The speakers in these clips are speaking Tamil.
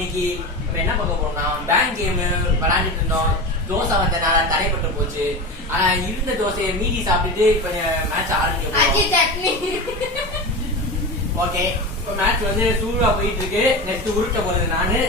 இன்னைக்கு நம்ம என்ன பார்க்க போறோம்னா பேங்க் கேம் விளையாண்டுட்டு இருந்தோம். தோசை வந்தனால தடைப்பட்டு போச்சு. ஆனா இருந்த தோசையை மீதி சாப்பிட்டுட்டு இப்ப மேட்ச் ஆரம்பிக்க. ஓகே, இப்ப மேட்ச் வந்து சூடா போயிட்டு இருக்கு. நெக்ஸ்ட் உருட்ட போறது நானு.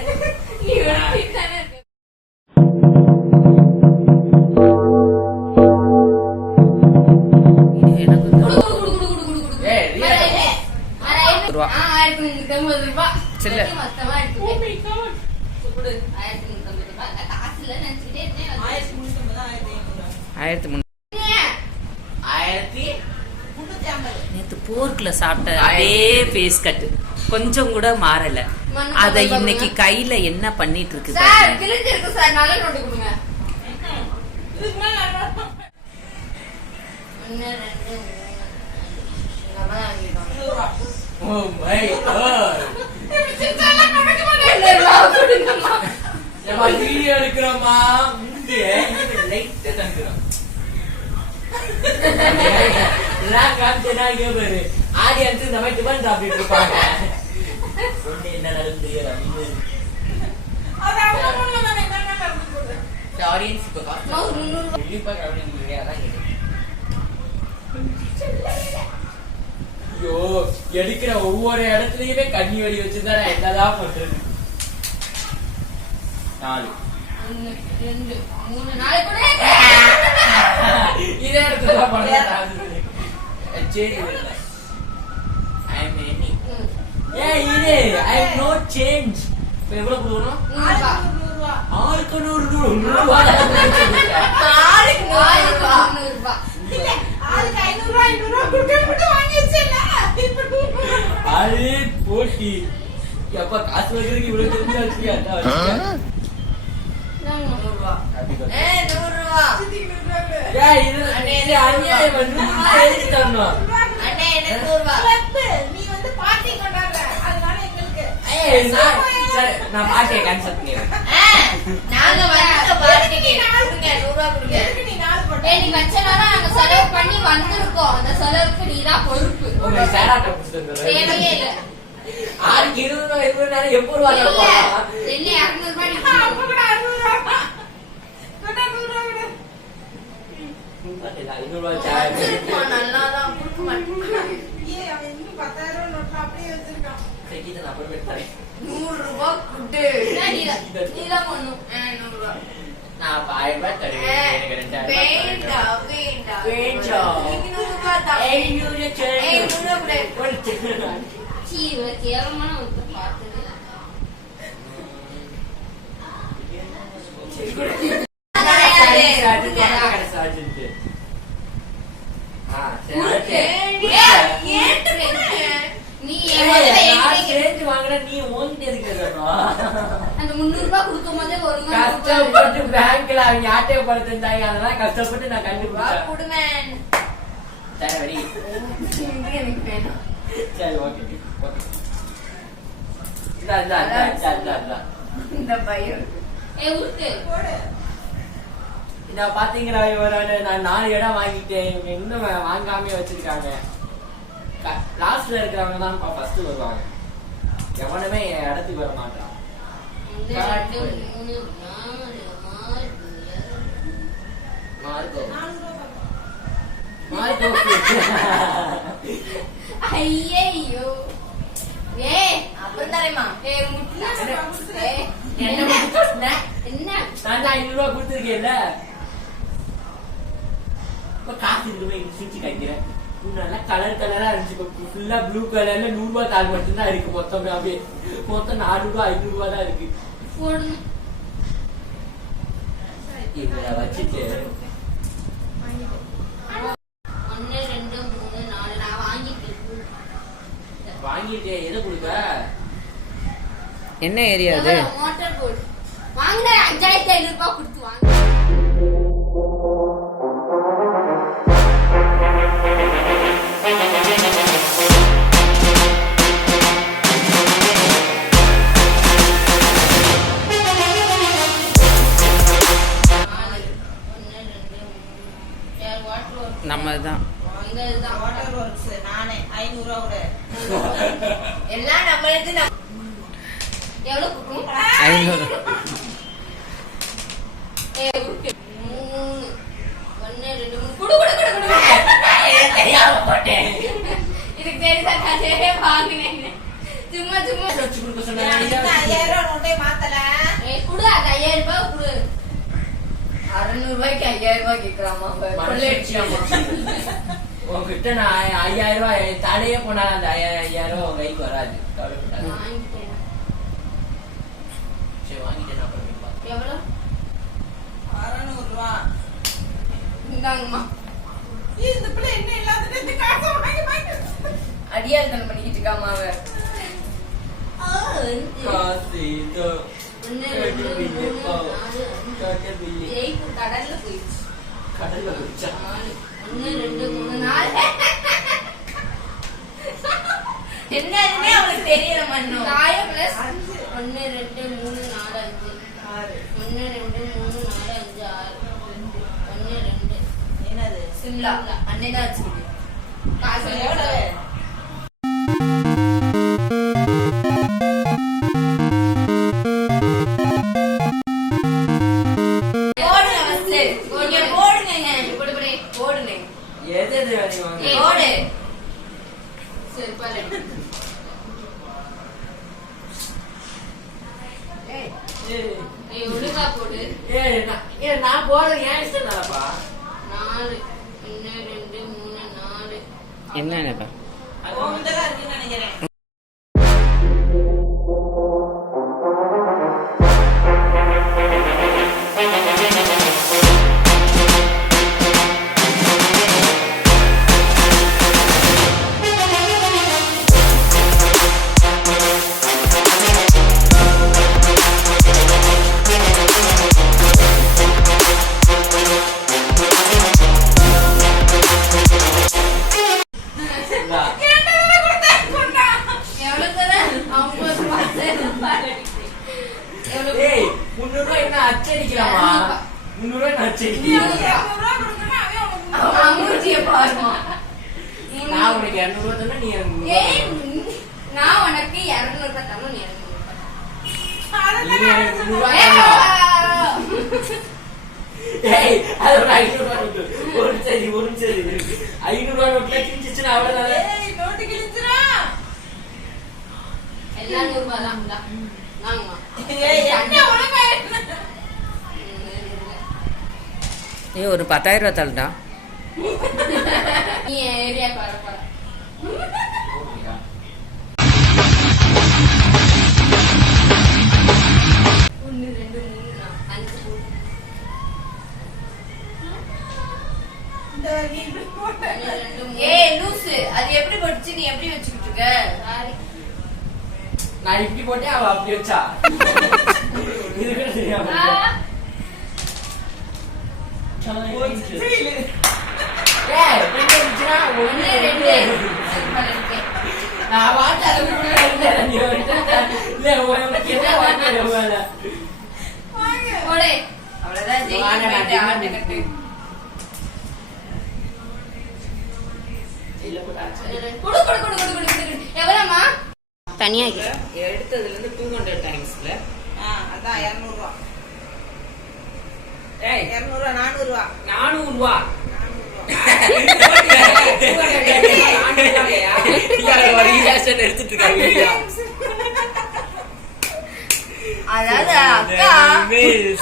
நேத்து போர்க்ல சாப்பிட்ட அதே ஃபேஸ் கட் கொஞ்சம் கூட மாறல. அத இன்னைக்கு கையில என்ன பண்ணிட்டு இருக்கு சார்? கிழிஞ்சிருக்கு சார், நல்ல நோட்டு கொடுங்க. Oh my god. நம்ம வீடியோ எடுக்கிறோமா? முந்தி லைட் தந்துறோம். நான் காமிச்சேனா இங்க பாரு. ஆடியன்ஸ் இந்த மாதிரி டிபன் சாப்பிட்டு இருப்பாங்க. சொன்னே என்ன நடந்துது அப்படின்னு. ஆடியன்ஸ் இப்ப காசு 300 ரூபாய் கவுண்டிங்க அதான் கேக்குறேன். ஐயோ, எடுக்கிற ஒவ்வொரு இடத்துலயுமே கண்ணி வெடி வச்சுதான் என்னதான் பண்றது. 4 1 2 3 4 கூட இதே இடத்துல பண்றது. சரி, ஐ அம் எனி. இது ஐ அம் நோட் சேஞ்ச். இப்ப எவ்வளவு கொடுக்கணும்? 100 ரூபாய். ஆளுக்கு 100 ரூபாய். ஆளுக்கு 100 ரூபாய். ஆளுக்கு 500 ரூபாய் 500 ரூபாய் கொடுத்து வாங்கி வச்சேல. அது போட்டி. எப்ப காசு வைக்கிறதுக்கு இவ்வளவு தெரிஞ்சு வச்சியா? 100 ரூபாய். 100 ரூபாய். இது அநியாயம். 100 ரூபாய் எதுக்கு தரணும்? அண்ணே எனக்கு 100 ரூபாய். நீ வந்து பார்ட்டி கொண்டாடுற, அதனால எங்களுக்கு நான் பார்ட்டியை கேன்சல் பண்ணிடுறேன். நாங்க வந்து பார்ட்டிக்கு 100 ரூபாய் கொடுங்க. எதுக்கு நீ 4 போட்ட? நீ வச்சனால நாங்க செலவு பண்ணி வந்திருக்கோம். அந்த செலவுக்கு நீ தான் பொறுப்பு. உங்க சேராட்ட புடிச்சிட்டு தேவையே இல்ல. ஆளுக்கு 20 ரூபாய் 20 ரூபாய் 80 ரூபாய் தரப்பா. இல்ல 200 ரூபாய். அப்ப கூட 600 ரூபாய். கொண்டா 100 ரூபாய் விடு. 500 ரூபாய் சாய். நல்லா தான் கொடுக்க மாட்டேன். ஏய், அவன் இன்னும் 10,000 நோட்ல அப்படியே வச்சிருக்கான். சரி, நான் அப்புறம் தரேன். 100 ரூபாய் குடு. நீ தான் பண்ணு. 100 ரூபாய். நான் 1000 ரூபாய் தருவேன். எனக்கு 2000 வேண்டாம் வேண்டாம் வேண்டாம். 100 ரூபாய் தான். 500 சரி. 100 ரூபாய் ஒரு சீ, இவ கேவலமான ஒருத்த பார்த்தது. அந்த 300 ரூபாய் கொடுக்கும் போதே ஒரு கஷ்டப்பட்டு பேங்க்ல அவங்க ஆட்டையை படுத்திருந்தாங்க. அதெல்லாம் கஷ்டப்பட்டு நான் கண்டுபிடிச்சேன். கொடுவேன். சரி, எனக்கு வேணும். சரி, ஓகே ஓகே. இந்த பயம் உருக்கு போடு. இத பாத்தீங்களா, நான் 4 இடம் வாங்கிட்டேன். இவங்க இன்னும் வாங்காமே வச்சிருக்காங்க. லாஸ்ட்ல இருக்கிறவங்க தான் ஃபர்ஸ்ட் வருவாங்க. எவனுமே இடத்துக்கு வர மாட்டான். ஐயோ அப்புறம் தரேமா. என்ன நான் 500 ரூபாய் கொடுத்துருக்கேன்ல. இப்ப காசு இருக்குமே சிரிச்சு காய்க்கிறேன். நல்லா கலர் கலரா இருந்துச்சு. இப்ப ஃபுல்லா ப்ளூ கலர்ல 100 ரூபாய் தாள் மட்டும்தான் இருக்கு. மொத்தம் அப்படியே மொத்தம் 400 ரூபாய் 500 ரூபாய் தான் இருக்கு. இதுல வச்சுட்டு 1 2 3 4 நான் வாங்கிட்டு எதை கொடுக்க? என்ன ஏரியா அது? மோட்டார் போர்டு வாங்கினா 5500 ரூபாய் கொடுத்து வாங்க. நம்ம தான் வாட்டர் ஒர்க்ஸ் நானே 500 ரூபாய் எல்லாம் நம்மளுக்கு எவ்வளவு கொடுக்கணும்? 500. உருக்கு. 3 1 2 3 குடு குடு குடு குடு. தெரியாம போட்டேன். இதுக்கு தெரிஞ்சா கதையே வாங்குனேன். சும்மா சும்மா வச்சு கொடுக்க சொன்னா நான் 5000 நோட்டை மாத்தல. குடு அது 5000 ரூபாய் குடு. 600 ரூபாய்க்கு 5000 ரூபாய் கேக்குறாமா கொள்ளையடிச்சியாமா. உங்ககிட்ட நான் 5000 ரூபாய் தடையே போனாலும் அந்த 5000 ரூபாய் கைக்கு வராது. கவலைப்படாத. வாங்கிட்டேன். சரி வாங்கிட்டேன் அப்புறம். எவ்வளவு? 600 ரூபாய். இந்தாங்கம்மா. இந்த பிள்ளை என்ன இல்லாத இந்த காசை வாங்கி வாங்கி. அடியால் தனம் பண்ணிக்கிட்டு இருக்காமா அவ. காசு இதோ. ஜெய்ப்பூர் கடல்ல போயிடுச்சு. கடல்ல போச்சா? 1 2 3 4 என்னதுமே அவளுக்கு தெரியல மண்ணு. தாய பிளஸ் 1 2 3 4 5 6. 1 2 3 4 5 6 1 2 என்னது? சிம்லா அன்னை தான் வச்சிருக்கு. காசு எவ்வளவு? போடுங்க ஃபர்ஸ்ட். நீங்க போடுங்க. போடு போடு போடுங்க. எது எது வேணும் வாங்க. ஏய் போடு. சரி பாரு. ஏய் ஏய் ஒழுங்கா போடு. நான் போறது ஏன் இஷ்டம் தானப்பா. 4 1 2 3 4 என்னப்பா? உன்கிட்ட தான் இருக்குன்னு நினைக்கிறேன். இந்தா. எவ்வளவு தர? 50 ரூபாய் பாரு. எவ்வளவு? ஏய் 300 ரூபாய் என்ன அச்சடிக்கலாமா? 300 ரூபாய் நான் அச்சடிக்கிறேன். 200 ரூபாய் கொடுக்கணும் அவன் உனக்கு அவன் அம்மூச்சிய பாருமா. நான் உனக்கு 200 ரூபாய் தந்தா நீ எனக்கு ஏய் நான் உனக்கு 200 ரூபாய் தரணும். நீ எனக்கு 300 நீ எனக்கு 300 ரூபாய் ரூபாய். தரணும். ஏய் அது ஒரு 500 ரூபாய் நோட்டு. ஒரு சரி 500 ரூபாய் நோட்டுல கிழிச்சிச்சுனா அவ்வளவுதானே. ஏய் நோட்டு கிழிஞ்சிரா. எல்லாம் 100 ரூபாய் தான். இந்தா. வாங்கம்மா. ஏய் என்ன ஒழுங்கா ஏ ஒரு 10,000 ரூபா தள்ளுடா. நீ ஏரியாக்கு வர போற. ஓகேடா. 1 2 3 5 இந்த நீ இப்படி போட்ட. 1 2 ஏய் லூசு அது எப்படி படிச்சு நீ எப்படி வச்சுக்கிட்டு இருக்க? சாரி. நான் இப்படி போட்டேன் அவ அப்படி வச்சா. இது கூட தெரியாம. ஏய் என்ன இருந்துச்சுனா 1 2 நான் வாட்ட அளவு கூட இல்ல நீ இல்ல உனக்கு என்ன வாட்ட வேல. போடே. அவ்வளவுதான் ஜெயிச்சு வாங்க, நான் போயிட்டு ஆட்ட ஜெயிச்சு கட்டு. இல்ல போட்டாச்சு. குடு குடு குடு குடு குடு குடு. எவ்வளவுமா? தனியா எடுத்ததுல இருந்து 200 டைம்ஸ்ல. அதான் 200 ரூபாய். ஏய் 200 ரூபாய் 400 ரூபாய். 400 ரூபா. 400 ரூபாய். யாரோ ஒரு ரியாக்ஷன் எடுத்துட்டு இருக்காங்க. அதாவது அக்கா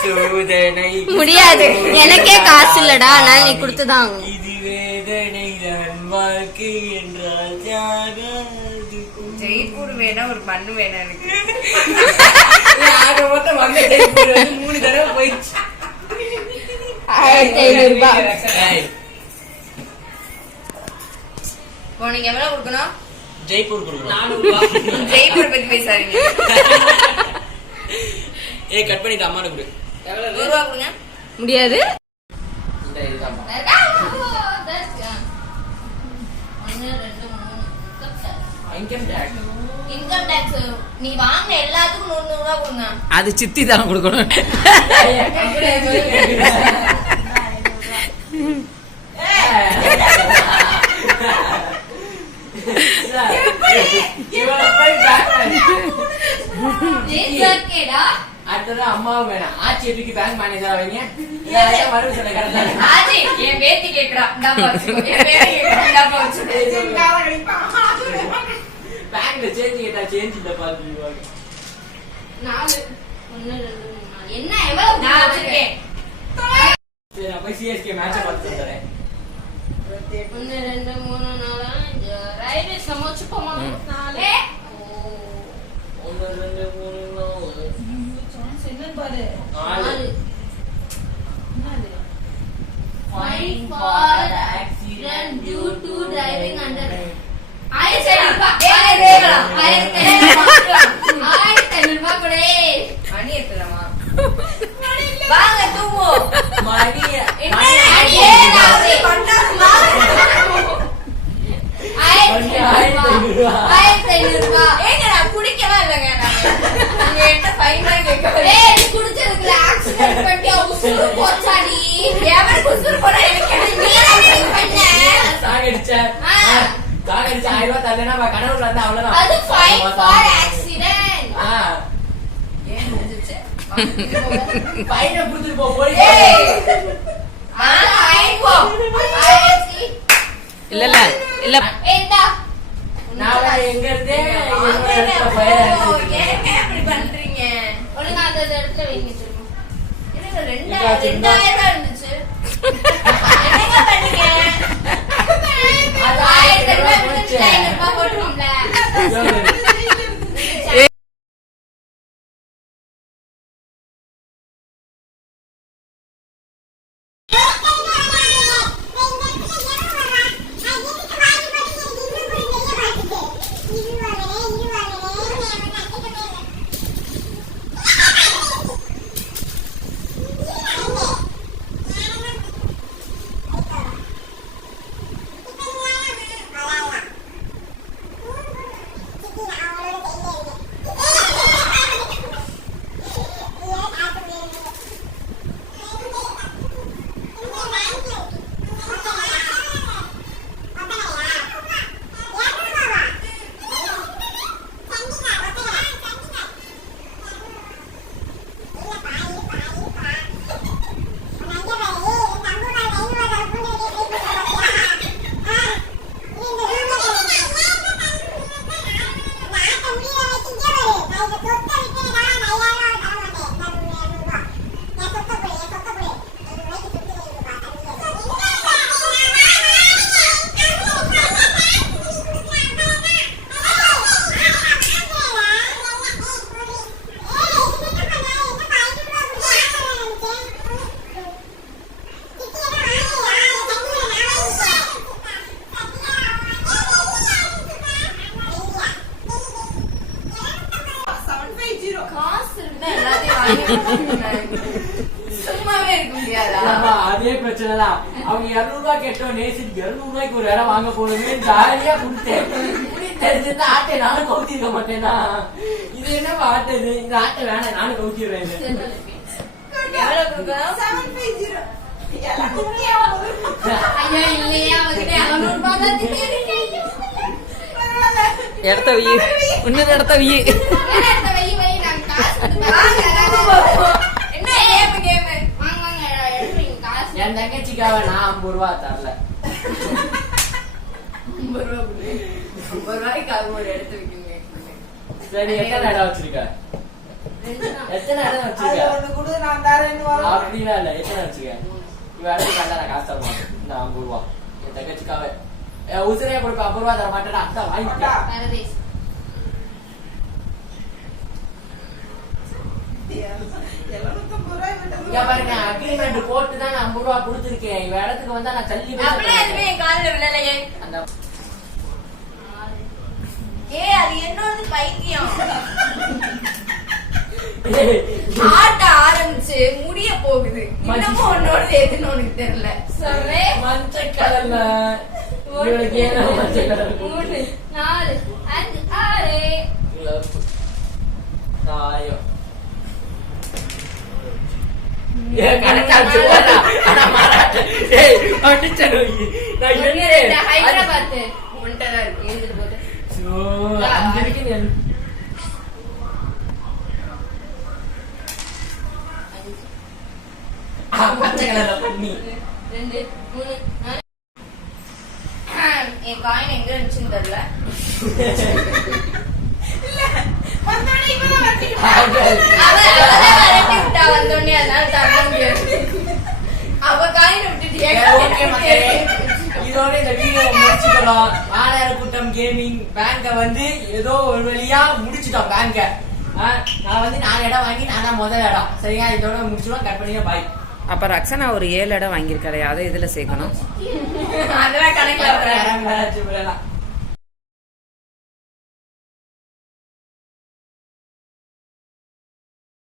சோதனை முடியாது. எனக்கே காசு இல்லடா. அதனால நீ கொடுத்துதான். இது வேதனை தான் வாழ்க்கை என்றால் தியாகாது. ஜெய்ப்பூர் வேணா ஒரு பண்ணு வேணா எனக்கு. ஆக மொத்தம் வந்த ஜெய்ப்பூர் வந்து 3 தடவை போயிடுச்சு. 1500 ரூபாய். ஏய், உனக்கு எவ்வளவு கொடுக்கணும்? ஜெய்ப்பூர் கொடுக்கணும். 400 ரூபா. ஜெய்ப்பூர் பத்தி பேசாதீங்க. ஏய் கட் பண்ணிட்டு அம்மா கொடு. 100 ரூபா கொடுங்க. முடியாது. இந்த இதுதான். 1 2 3 இன்கம் டாக்ஸ். இன்கம் டாக்ஸ் நீ வாங்கின எல்லாத்துக்கும் 100 ரூபா கொடுங்க. அது சித்தி தான் கொடுக்கணும். இவளை போய் பேங்க் ஓகேடா அடுத்ததான் அம்மாவும் வேணாம் ஆச்சி எப்படி பேங்க் மேனேஜர் ஆவீங்க மறுபடியும் சொல்ல கரெக்டா ஆச்சி என் பேத்தி கேக்குறா டப்பா வச்சுக்கோ என் பேத்தி கேக்குறா டப்பா வச்சுக்கோ பேங்க்ல சேஞ்ச் கேட்டா சேஞ்ச் இல்ல பாத்துருவாங்க 4 1 2 3 என்ன எவ்வளவு நான் வச்சிருக்கேன் சரி நான் போய் சிஎஸ்கே மேட்சை பார்த்து வந்துறேன் 1 2 3 4 5 ரைட் சமோச்சு போமா 4 1 2 3 4 என்னன்னு பாரு 4 Fine for accident due to driving under 1500 ரூபாய் கொடு மணி எத்தலமா வாங்க தூங்குவோம் மணிய என்ன அடியே நான் பண்ணாமா 1500 ரூபாய் ஏங்க நான் குடிக்கலாம் இல்லங்க நான் என்கிட்ட ஃபைன் தான் கேட்கறேன் ஏய் நீ குடிச்சதுக்கு ஆக்சிடென்ட் பண்ணி உசுரு போச்சாடி எவன் குசுறு போனா எனக்கு நீ என்ன பண்ண சாகடிச்ச சாகடிச்ச 1000 ரூபாய் தரலனா நான் கனவுல வந்து அவ்வளவுதான் அது ஃபைன் ஃபார் ஆக்சிடென்ட் ஏன் முடிஞ்சிச்சு பையனை புடிச்சிட்டு போ போலீஸ் ஃபைன் போ இல்ல இல்ல இல்ல ஏண்டா நான் எங்க இருந்தே ஏங்க அப்படி பண்றீங்க ஒழுங்கா அந்த இடத்துல வைங்க சொல்லுங்க எனக்கு 2000 இருந்துச்சு என்னங்க பண்ணீங்க அது 1000 ரூபாய் விட்டு 500 ரூபாய் போட்டுருவோம்ல சும்மாவே இருக்க முடியாதா அதே பிரச்சனைதான் அவங்க 200 ரூபாய் கேட்டோம் நேசிட்டு 200 ரூபாய்க்கு ஒரு இடம் வாங்க போகணுமே ஜாலியா கொடுத்தேன் தெரிஞ்சிருந்தா ஆட்டை நானும் கவுத்திருக்க மாட்டேனா இது என்ன ஆட்டுது இந்த ஆட்டை வேணாம் நானும் கவுத்திடுறேன் எவ்வளவு கொடுக்கணும் 750 ஐயோ இல்லையா அவகிட்ட 200 ரூபாய் தான் திட்டிருக்கேன் இடத்த வை இன்னொரு இடத்த வை ஏன்னா வை வை நான் காசு கொடுப்பேன் என்ன கேம் கேம் வாங்க வாங்க எடுத்துறீங்க காசு என் தங்கச்சிக்காக நான் 50 ரூபாய் தரல 50 ரூபாய் 50 ரூபாய்க்கு ஒரு எடுத்து வைக்கீங்க சரி எத்தனை இடம் வச்சிருக்க எத்தனை இடம் அது வச்சிருக்க ஒண்ணு கொடு நான் தரேன்னு வா அப்படின்னா இல்ல எத்தனை வச்சுக்க இவ இடத்துக்கு வந்தா நான் காசு தர மாட்டேன் இந்த 50 ரூபாய் என் தங்கச்சிக்காக உசிரையா கொடுப்ப 50 ரூபாய் தர மாட்டேன் அத்தை வாங்கிக்க பரதேஷ் இங்க பாருங்க அக்ரிமெண்ட் போட்டு தான் நான் 50 ரூபாய் கொடுத்திருக்கேன் இவ இடத்துக்கு வந்தா நான் தள்ளி அப்படியே எதுவுமே என் காலில் விழலையே அந்த அது என்னோட பைத்தியம் ஆட்ட ஆரம்பிச்சு முடிய போகுது இன்னமும் உன்னோட எதுன்னு உனக்கு தெரியல சொல்றே மஞ்சள் கலர்ல இவளுக்கு ஏன்னா மஞ்சள் கலர் 3 4 5 6 தாயம் கணக்காச்சு ஹைதராபாத் உன்கிட்டதான் இருக்கு எடுத்துட்டு போகுது. So, 5 இருக்கு நீ. பச்சை கலர்ல பண்ணி 2 3 4 என் காயின் எங்க இருந்துச்சுன்னு தெரியல. இல்ல வந்தானே இவன் வரட்டிட்டு அவதான் வரட்டி விட்டா வந்தோடனே, அதனால தர முடியாது. அவ காயின் விட்டுட்டு என் ஓகே மக்களே, இதோட இந்த வீடியோ முடிச்சுக்கலாம். ஆளாயிர கூட்டம் கேமிங் பேங்க வந்து ஏதோ ஒரு வழியா முடிச்சுட்டோம் பேங்க. நான் வந்து 4 இடம் வாங்கி நான் தான் முதல் இடம். சரியா, இதோட முடிச்சுடுவோம். கட் பண்ணியா பாய். அப்ப ரக்ஷனா ஒரு 7 இடம் வாங்கியிருக்காளே, அதை இதுல சேர்க்கணும். அதெல்லாம் கணக்குல வராது. இறங்குறாச்சு விடலாம்.